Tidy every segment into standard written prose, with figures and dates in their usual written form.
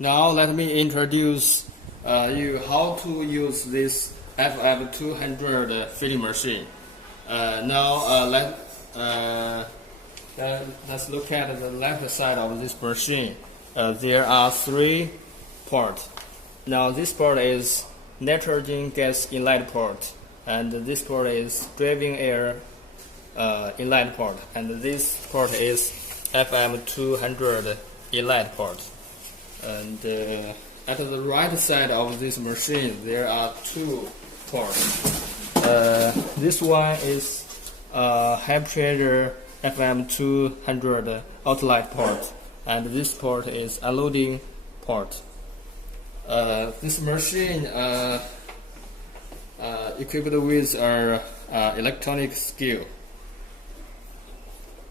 Now let me introduce you how to use this FM200 filling machine. Let's look at the left side of this machine. There are three ports. Now this port is nitrogen gas inlet port, and this port is driving air inlet port, and this port is FM200 inlet port. And at the right side of this machine, there are two ports. This one is high pressure FM200 outlet port, and this port is unloading port. This machine equipped with our electronic scale.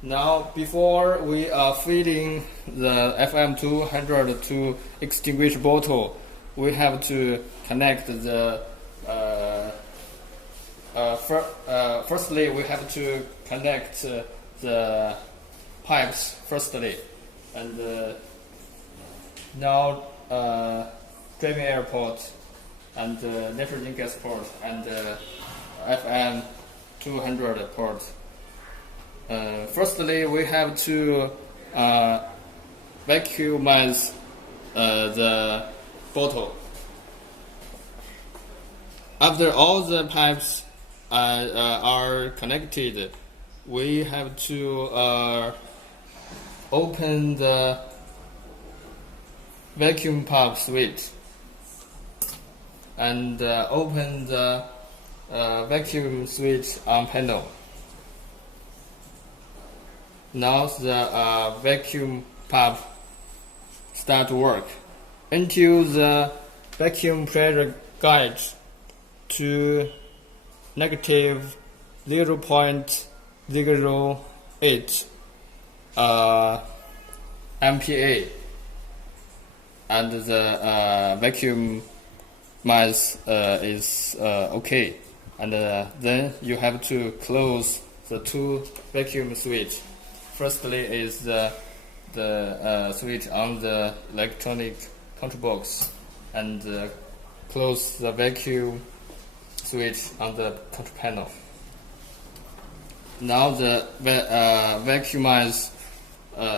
Now, before we are feeding the FM200 to extinguish bottle, we have to connect the. Firstly, we have to connect the pipes firstly, and now driving air port and nitrogen gas port and FM200 port. Firstly, we have to vacuumize the bottle. After all the pipes are connected, we have to open the vacuum pump switch and open the vacuum switch on panel. Now the vacuum pump start to work until the vacuum pressure gauge to negative 0.08 MPa, and the vacuum mass is okay, and then you have to close the two vacuum switch. Firstly is the switch on the electronic control box, and close the vacuum switch on the control panel. Now the vacuumize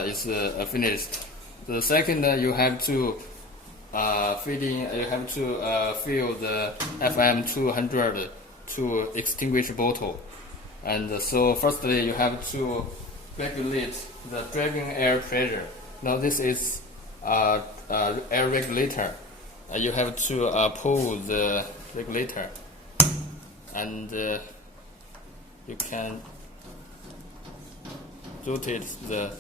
is finished. The second, you have to fill the FM200 to extinguish bottle, and so firstly you have to regulate the driving air pressure. Now this is air regulator. You have to pull the regulator, and you can rotate the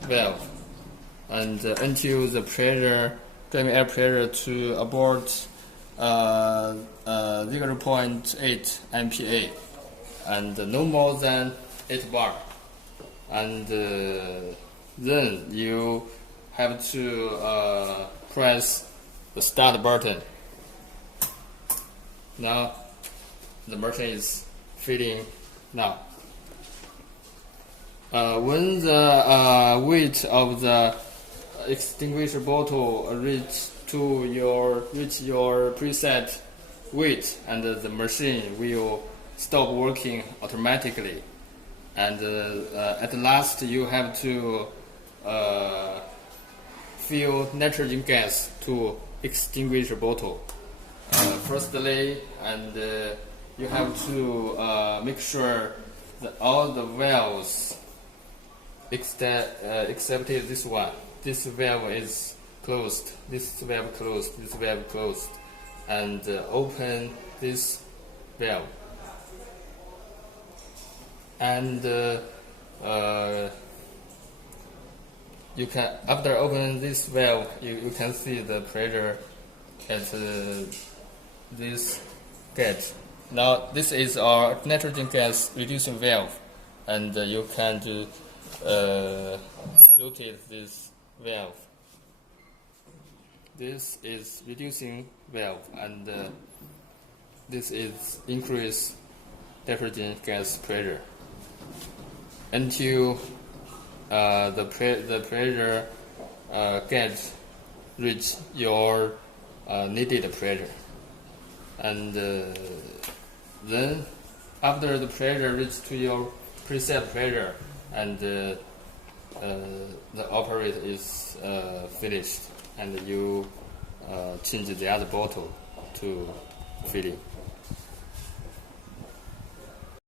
valve, and until the pressure, driving air pressure to about 0.8 MPa, and no more than 8 bar, and then you have to press the start button. Now the machine is feeding now. When the weight of the extinguisher bottle reach your preset weight, and the machine will stop working automatically. And at last, you have to fill nitrogen gas to extinguish the bottle. Firstly, and you have to make sure that all the valves except this one. This valve is closed. This valve closed. This valve closed, and open this valve. And you can, after opening this valve, you can see the pressure at this gauge. Now this is our nitrogen gas reducing valve, and you can rotate this valve. This is reducing valve, and this is increase nitrogen gas pressure until the pressure gas reach your needed pressure, and then after the pressure reaches to your preset pressure, and the operator is finished, and you change the other bottle to filling.